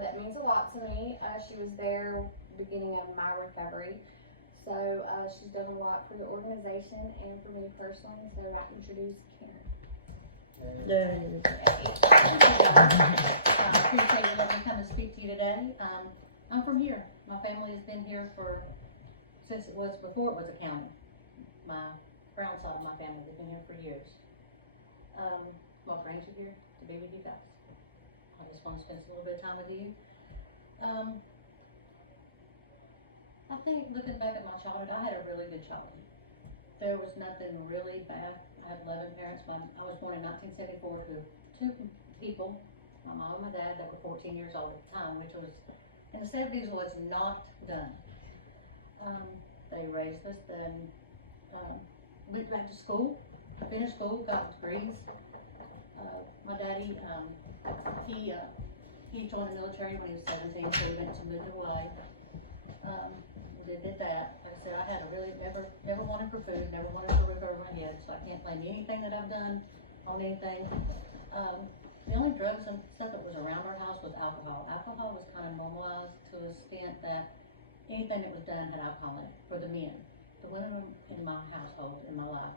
that means a lot to me. She was there beginning of my recovery. So she's done a lot for the organization and for me personally. So I introduce Karen. I appreciate you letting me come and speak to you today. I'm from here. My family has been here since it was before it was a county. My brown side of my family has been here for years. What brings you here? To be with you guys. I just want to spend a little bit of time with you. I think looking back at my childhood, I had a really good childhood. There was nothing really bad. I had 11 parents. I was born in 1974 to two people, my mom and my dad, that were 14 years old at the time, which was, in the 70s, was not done. They raised us, then went back to school, finished school, got degrees. My daddy, he joined the military when he was 17, so he went to move away. Did that. Like I said, I had a really never wanted for food, never wanted for a roof over my head, so I can't blame anything that I've done on anything. The only drugs and stuff that was around our house was alcohol. Alcohol was kind of normalized to the extent that anything that was done had alcohol in it for the men. The women in my household, in my life,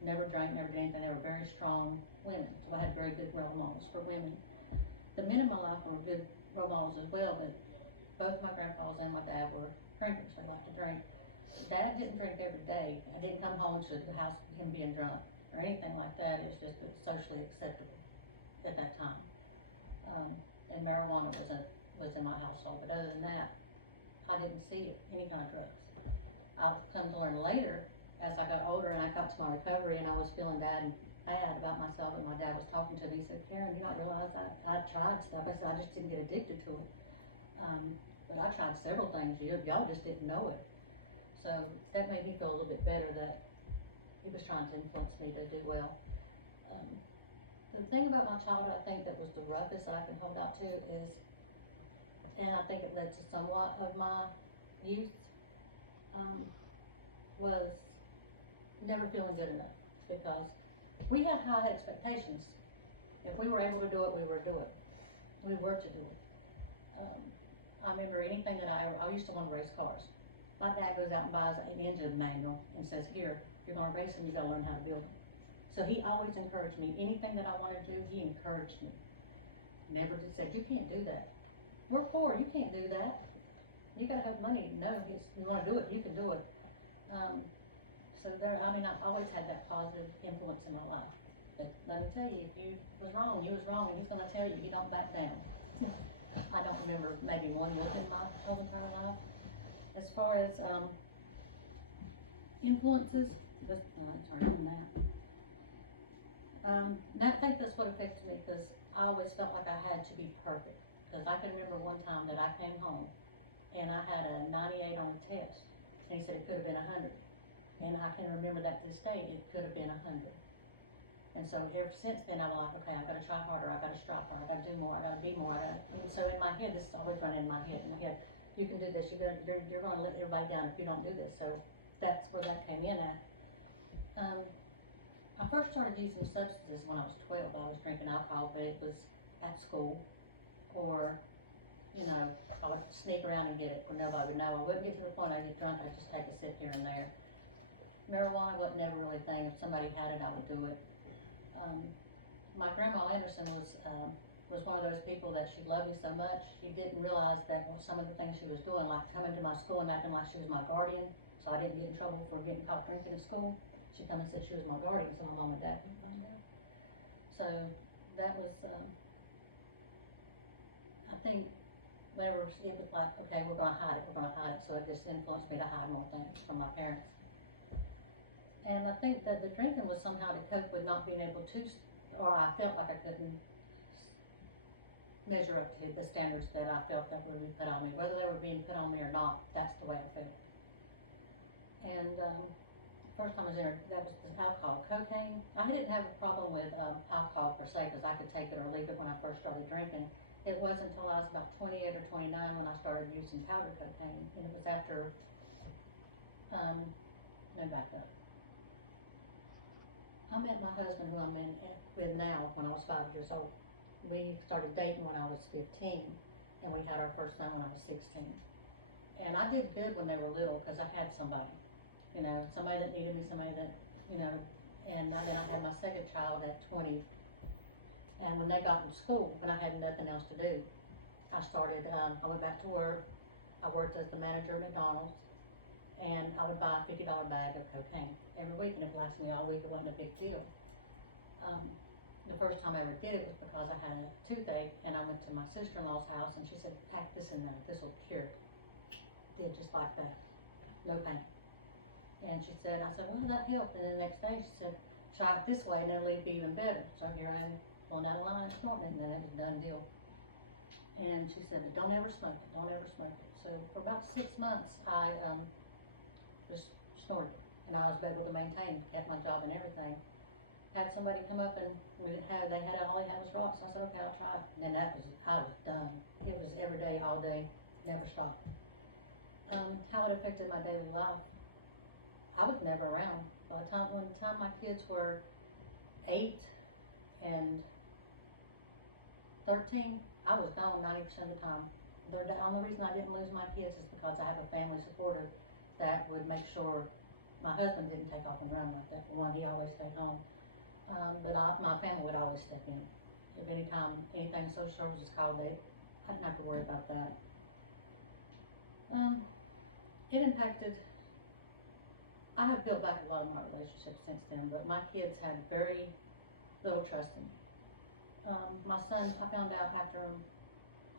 never drank, never did anything. They were very strong women, so I had very good role models for women. The men in my life were good role models as well, but both my grandpas and my dad were drinkers. They liked to drink. Dad didn't drink every day. I didn't come home to the house with him being drunk or anything like that. It was just socially acceptable at that time. And marijuana was in my household, but other than that, I didn't see it, any kind of drugs. I've come to learn later, as I got older and I got to my recovery and I was feeling bad about myself, and my dad was talking to me. He said, "Karen, you don't realize I tried stuff." I said, "I just didn't get addicted to it. But I tried several things. Y'all just didn't know it." So that made me feel a little bit better that he was trying to influence me to do well. The thing about my childhood, I think that was the roughest I can hold out to is, and I think it led to somewhat of my youth, was never feeling good enough, because we had high expectations. If we were able to do it, we were to do it. We were to do it. I remember anything that I used to want to race cars. My dad goes out and buys an engine manual and says, "Here, if you're going to race them, you got to learn how to build them." So he always encouraged me. Anything that I wanted to do, he encouraged me. Never just said, "You can't do that. We're poor, you can't do that. You got to have money." No, you want to do it, you can do it. So I've always had that positive influence in my life. But let me tell you, if you was wrong, you was wrong, and he's going to tell you, you don't back down. I don't remember maybe one look in my whole entire life. As far as influences, I think that's what affected me, because I always felt like I had to be perfect. Because I can remember one time that I came home and I had a 98 on a test, and he said it could have been 100. And I can remember that to this day, it could have been 100. And so ever since then, I'm like, okay, I've got to try harder, I've got to strive harder, I've got to do more, I've got to be more. And so in my head, this is always running in my head. You can do this, you're going to let everybody down if you don't do this. So that's where that came in at. I first started using substances when I was 12. I was drinking alcohol, but it was at school, or, I would sneak around and get it where nobody would know. I wouldn't get to the point I'd get drunk, I'd just take a sip here and there. Marijuana was never really a thing. If somebody had it, I would do it. My grandma Anderson was one of those people that she loved me so much, she didn't realize that some of the things she was doing, like coming to my school and acting like she was my guardian, so I didn't get in trouble for getting caught drinking at school. She'd come and said she was my guardian, so my mom and dad couldn't find out. So that was, I think, it was like, okay, we're gonna hide it, so it just influenced me to hide more things from my parents. And I think that the drinking was somehow to cope with not being able to, or I felt like I couldn't measure up to the standards that I felt that were being put on me. Whether they were being put on me or not, that's the way I felt. And first time I was there, that was the alcohol. Cocaine, I didn't have a problem with alcohol per se, because I could take it or leave it when I first started drinking. It wasn't until I was about 28 or 29 when I started using powder cocaine, and it was after, let me back up. I met my husband, who I'm with now, when I was 5 years old. We started dating when I was 15, and we had our first son when I was 16. And I did good when they were little, cause I had somebody, you know, somebody that needed me, somebody that, you know, and then I had my second child at 20. And when they got in school, when I had nothing else to do, I started, I went back to work. I worked as the manager at McDonald's, and I would buy a $50 bag of cocaine every week, and it lasted me all week. It wasn't a big deal. The first time I ever did it was because I had a toothache, and I went to my sister-in-law's house, and she said, pack this in there, this will cure it. Did just like that, no pain. And she said, I said, well, that helped. And then the next day she said, try it this way and it'll be even better. So here I am going down the line and snorting it, and then it was a done deal. And she said, don't ever smoke it, don't ever smoke it. So for about 6 months, I just snorted it. And I was able to maintain, kept my job and everything. Had somebody come up and all they had was rocks. I said, okay, I'll try it. And then I was done. It was every day, all day, never stopped. How it affected my daily life. I was never around. By the time my kids were 8 and 13, I was gone 90% of the time. The only reason I didn't lose my kids is because I have a family supporter that would make sure my husband didn't take off and run like that. For one, he always stayed home. But my family would always step in. If anything social services called, I didn't have to worry about that. It impacted. I have built back a lot of my relationships since then, but my kids had very little trust in me. My son, I found out after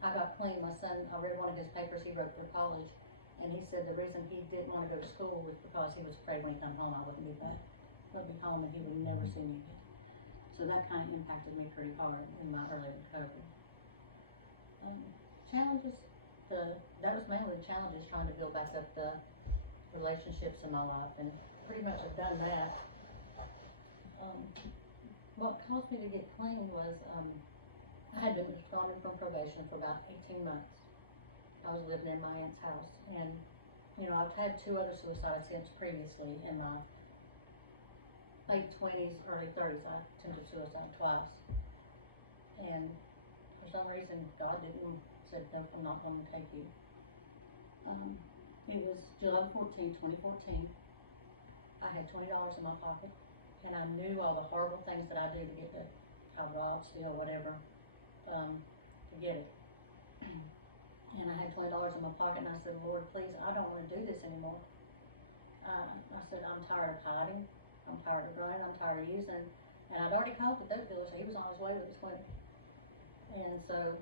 I got clean, I read one of his papers he wrote for college, and he said the reason he didn't want to go to school was because he was afraid when he come home I wouldn't be back. I'd be home and he would never see me again. So that kind of impacted me pretty hard in my early recovery. Challenges. That was mainly the challenges, trying to build back up the relationships in my life, and pretty much have done that. What caused me to get clean was I had been responding from probation for about 18 months. I was living in my aunt's house, and you know, I've had 2 other suicide attempts previously in my late 20s, early 30s. I attempted suicide twice, and for some reason God said, no, I'm not going to take you. It was July 14, 2014. I had $20 in my pocket, and I knew all the horrible things that I do to get that. I rob, steal, whatever, to get it. And I had $20 in my pocket, and I said, Lord, please, I don't want to do this anymore. I said, I'm tired of hiding. I'm tired of running. I'm tired of using. And I'd already called the dope dealer, so he was on his way with his 20. And so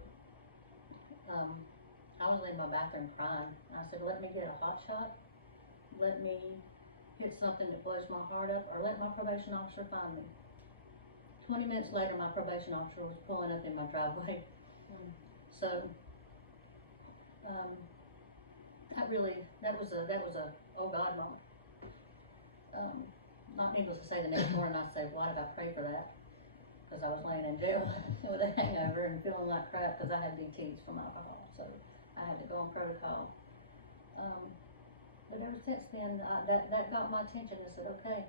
I was in my bathroom crying. I said, let me get a hot shot. Let me get something that blows my heart up, or let my probation officer find me. 20 minutes later, my probation officer was pulling up in my driveway. So that was a oh God moment. Not needless to say, the next morning I said, why did I pray for that? Because I was laying in jail with a hangover and feeling like crap because I had DTs from alcohol. So I had to go on protocol. But ever since then, that got my attention. I said, okay.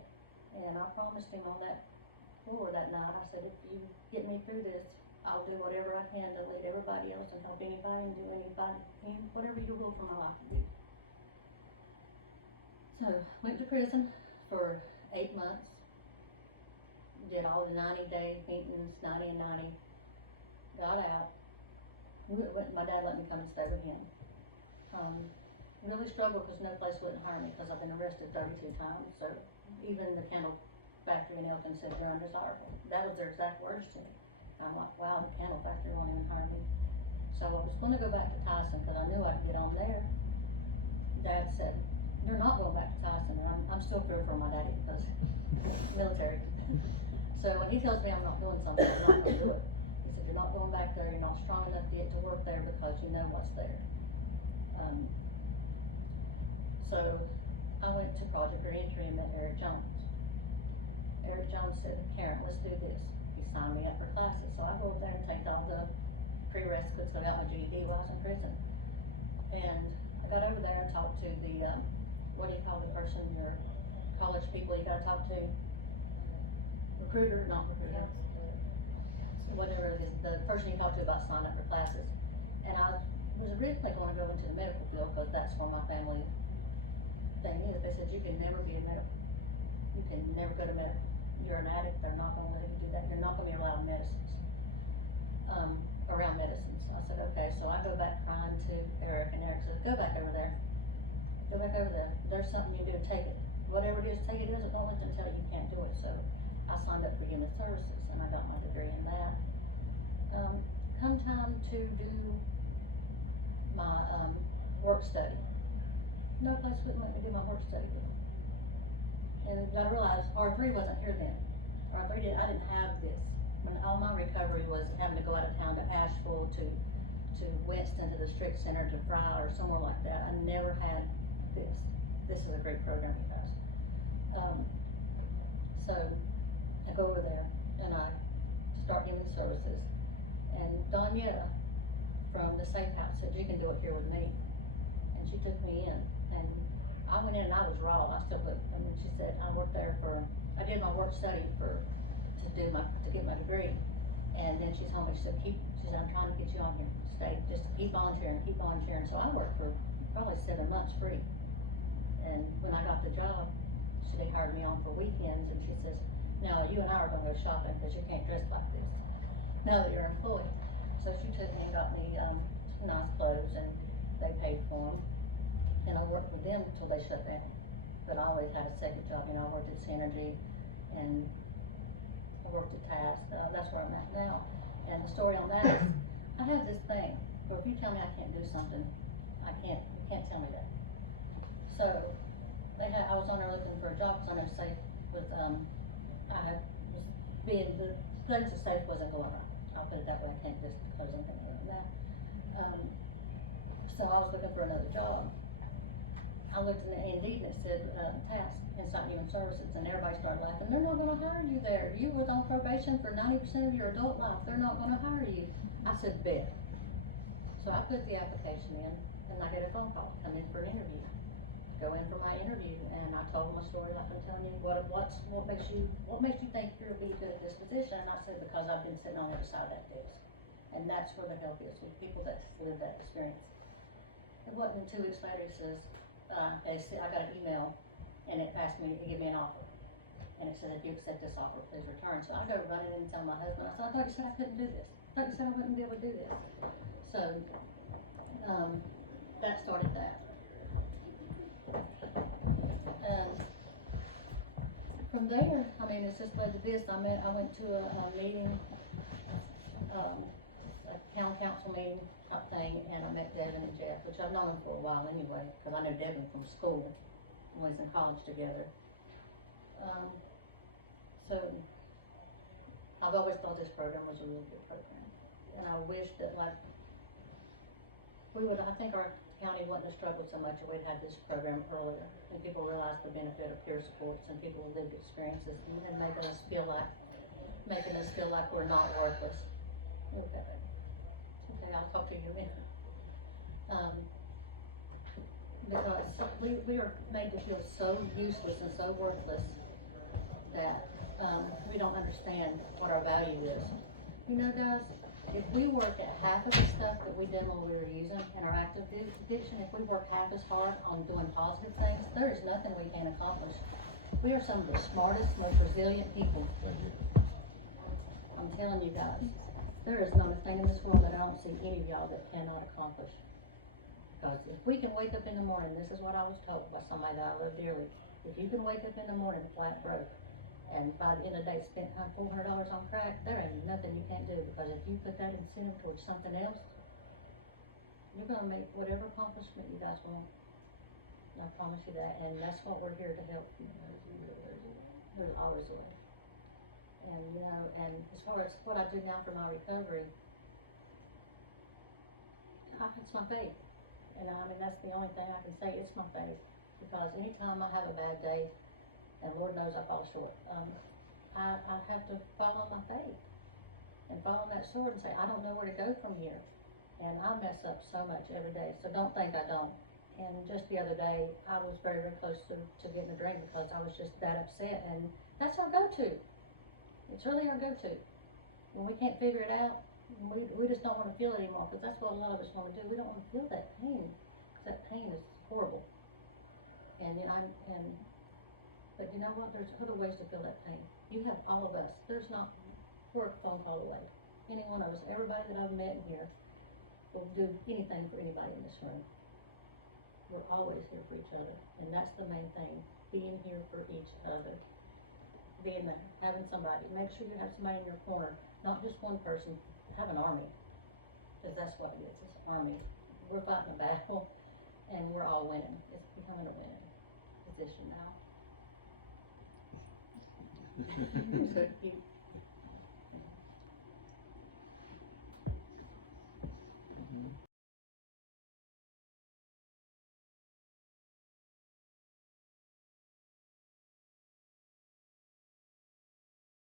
And I promised him on that floor that night, I said, if you get me through this, I'll do whatever I can to lead everybody else and help anybody and do whatever your will for my life to be. So, went to prison for 8 months. Did all the 90-day meetings, 90 and 90. Got out. My dad let me come and stay with him. Really struggled because no place wouldn't hire me because I've been arrested 32 times. So even the candle factory in Elton said you're undesirable. That was their exact words to me. I'm like, wow, the candle factory won't even hire me. So I was going to go back to Tyson because I knew I could get on there. Dad said, you're not going back to Tyson. And I'm still fearful for my daddy because military. So when he tells me I'm not doing something, I'm not going to do it. He said, you're not going back there. You're not strong enough to get to work there because you know what's there. So I went to Project Reentry and met Eric Jones. Eric Jones said, Karen, let's do this. He signed me up for classes. So I go over there and take all the prerequisites. I got my GED while I was in prison. And I got over there and talked to the, what do you call the person, your college people you gotta talk to? Recruiter, not recruiter. So whatever it is, the person you talk to about signing up for classes. And I originally gonna go into the medical field, cause that's where my family thing is. They said, you can never be a medical, you can never go to medical. You're an addict, they're not gonna let you do that, you're not gonna be allowed medicines, around medicines. I said, okay, so I go back crying to Eric, and Eric says, go back over there, there's something you do, take it, whatever it is, take it. It doesn't let them tell you you can't do it. So I signed up for human services, and I got my degree in that. Come time to do my, work study, no place wouldn't let me do my work study with them. And I realized R3 wasn't here then. I didn't have this. When all my recovery was having to go out of town to Asheville, to Winston, to the Strict Center, to Fry, or somewhere like that, I never had this. This is a great program, you guys. So I go over there and I start human services. And Danya from the Safe House said, you can do it here with me. And she took me in. And I went in and I was raw. I still put, I mean, she said, I worked there I did my work study to get my degree. And then she told me, she said, I'm trying to get you on here. Stay, just keep volunteering. So I worked for probably 7 months free. And when I got the job, they hired me on for weekends, and she says, no, you and I are gonna go shopping, because you can't dress like this now that you're employed. So she took me and got me, some nice clothes, and they paid for them. And I worked with them until they shut down. But I always had a second job, I worked at Synergy, and I worked at Task. That's where I'm at now. And the story on that is, I have this thing, where if you tell me I can't do something, you can't tell me that. So, I was on there looking for a job, because I know Safe was, the place of Safe wasn't going on. I'll put it that way, I can't just close anything on that. So I was looking for another job. I looked in Indeed and it said, Task, Inside Human Services, and everybody started laughing. They're not gonna hire you there. You were on probation for 90% of your adult life. They're not gonna hire you. I said, bet. So I put the application in, and I get a phone call, come in for an interview. Go in for my interview, and I told them a story like I'm telling you. What makes you think you'll be good at this position? And I said, because I've been sitting on the other side of that desk. And that's where the help is, with people that live that experience. It wasn't 2 weeks later, it says, I got an email, and it gave me an offer. And it said, if you accept this offer, please return. So I go running in and tell my husband, I said, I thought you said I couldn't do this. I thought you said I wouldn't be able to do this. So, that started that. And from there, it's just led to this. I went to a meeting, a town council meeting type thing, and I met Devin and Jeff, which I've known them for a while anyway, because I know Devin from school, when we was in college together. So I've always thought this program was a really good program, and I wish that I think our county wouldn't have struggled so much if we'd had this program earlier, and people realized the benefit of peer supports, and people with lived experiences, and making us feel like we're not worthless. Okay, I'll talk to you in a minute. Because we are made to feel so useless and so worthless that we don't understand what our value is. Guys, if we work at half of the stuff that we did when we were using in our active addiction, if we work half as hard on doing positive things, there is nothing we can't accomplish. We are some of the smartest, most resilient people. I'm telling you guys, there is not a thing in this world that I don't see any of y'all that cannot accomplish. Because if we can wake up in the morning, this is what I was told by somebody that I love dearly. If you can wake up in the morning flat broke, and by the end of the day spent $400 on crack, there ain't nothing you can't do, because if you put that incentive towards something else, you're gonna make whatever accomplishment you guys want. I promise you that, and that's what we're here to help you. We always will. And and as far as what I do now for my recovery, it's my faith. And that's the only thing I can say, it's my faith. Because anytime I have a bad day, and Lord knows I fall short, I have to follow my faith and follow that sword and say, I don't know where to go from here. And I mess up so much every day, so don't think I don't. And just the other day, I was very, very close to getting a drink, because I was just that upset, and that's our go-to. It's really our go-to. When we can't figure it out, We just don't wanna feel it anymore, cause that's what a lot of us wanna do, we don't wanna feel that pain, 'cause that pain is horrible. And, you know, but you know what, there's other ways to feel that pain. You have all of us, there's not, we're a phone call away. Any one of us, everybody that I've met in here will do anything for anybody in this room. We're always here for each other, and that's the main thing, being here for each other. Being there, having somebody, make sure you have somebody in your corner, not just one person, have an army. Cause that's what it is, it's an army. We're fighting a battle, and we're all winning, it's becoming a winning position now. You